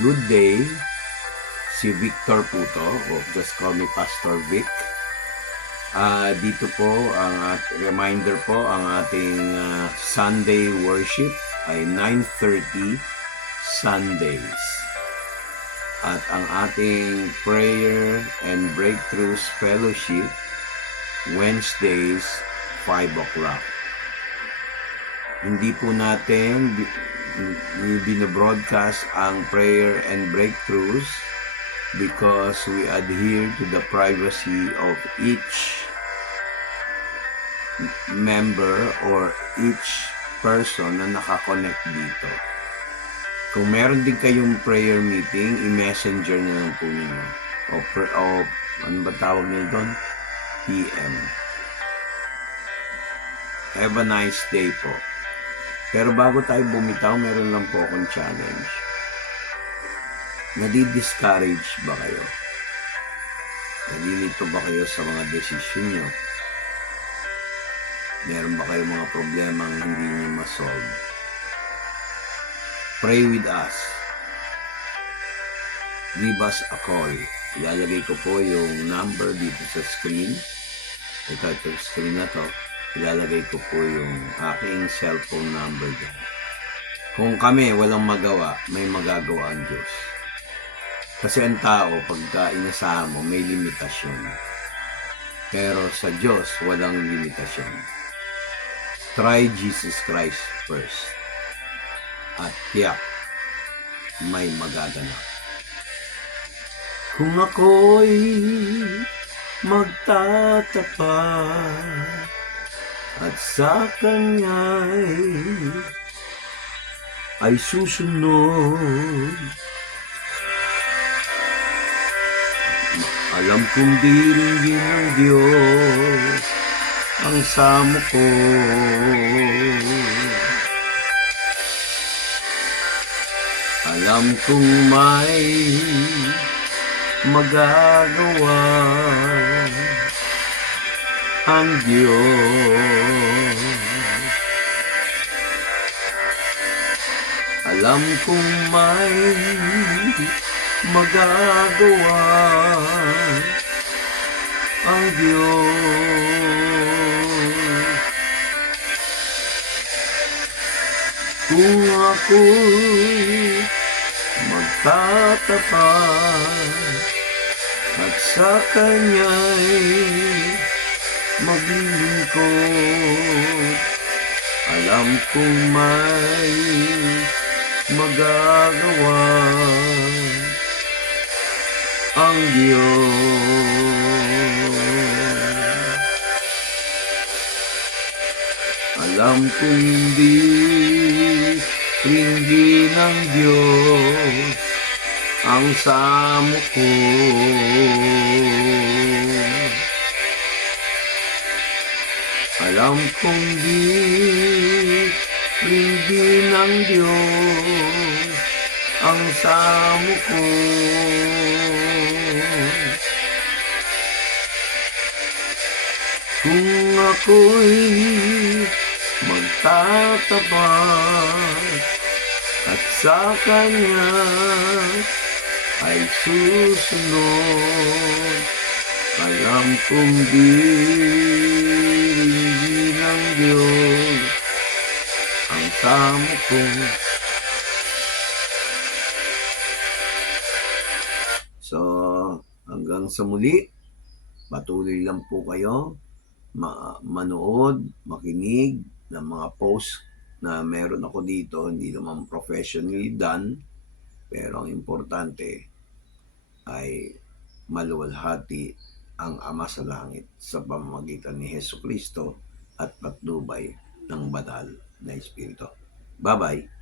Good day, si Victor po to, o just call me Pastor Vic. Dito po reminder po, ang ating Sunday worship ay 9:30 Sundays. At ang ating prayer and breakthroughs fellowship Wednesdays 5 o'clock. Hindi po natin binobroadcast ang prayer and breakthroughs because we adhere to the privacy of each member or each person na nakakonect dito. Kung meron din kayong prayer meeting, i-messenger nyo lang po ninyo. O ano ba tawag nyo doon? PM. Have a nice day po. Pero bago tayo bumitaw, meron lang po akong challenge. Nadi-discourage ba kayo? Nalilito ba kayo sa mga desisyon nyo? Meron ba kayo mga problemang hindi nyo ma-solve? Pray with us. Give us a call. Ilalagay ko po yung number dito sa screen. Ito screen na to. Ilalagay ko po yung aking cellphone number dyan. Kung kami walang magawa, may magagawa ang Diyos. Kasi ang tao, pagka inasahan mo, may limitasyon. Pero sa Diyos, walang limitasyon. Try Jesus Christ first. At tiyak, may magaganap. Kung ako'y magtatapat at sa Kanya'y ay susunod, alam kong diringgin ng Diyos ang samo ko. Alam kong may magagawa ang Diyos. Alam kong may magagawa ang Diyos. Kung ako'y magtatapat at sa Kanya'y maglilingkod, alam kong may magagawa ang Diyos. Alam kong hindi ng Diyos ang samo ko. Alam kong hindi ng Diyos ang samo ko. Kung ako'y magtatapat at sa Kanya ay susunod, alam kong diringgin ng Diyos ang samo ko. So, hanggang sa muli, patuloy lang po kayo manood, makinig ng mga post na meron ako dito. Hindi naman professionally done, pero ang importante ay maluwalhati ang Ama sa Langit sa pamamagitan ni Hesukristo at patnubay ng banal na Espiritu. Bye-bye!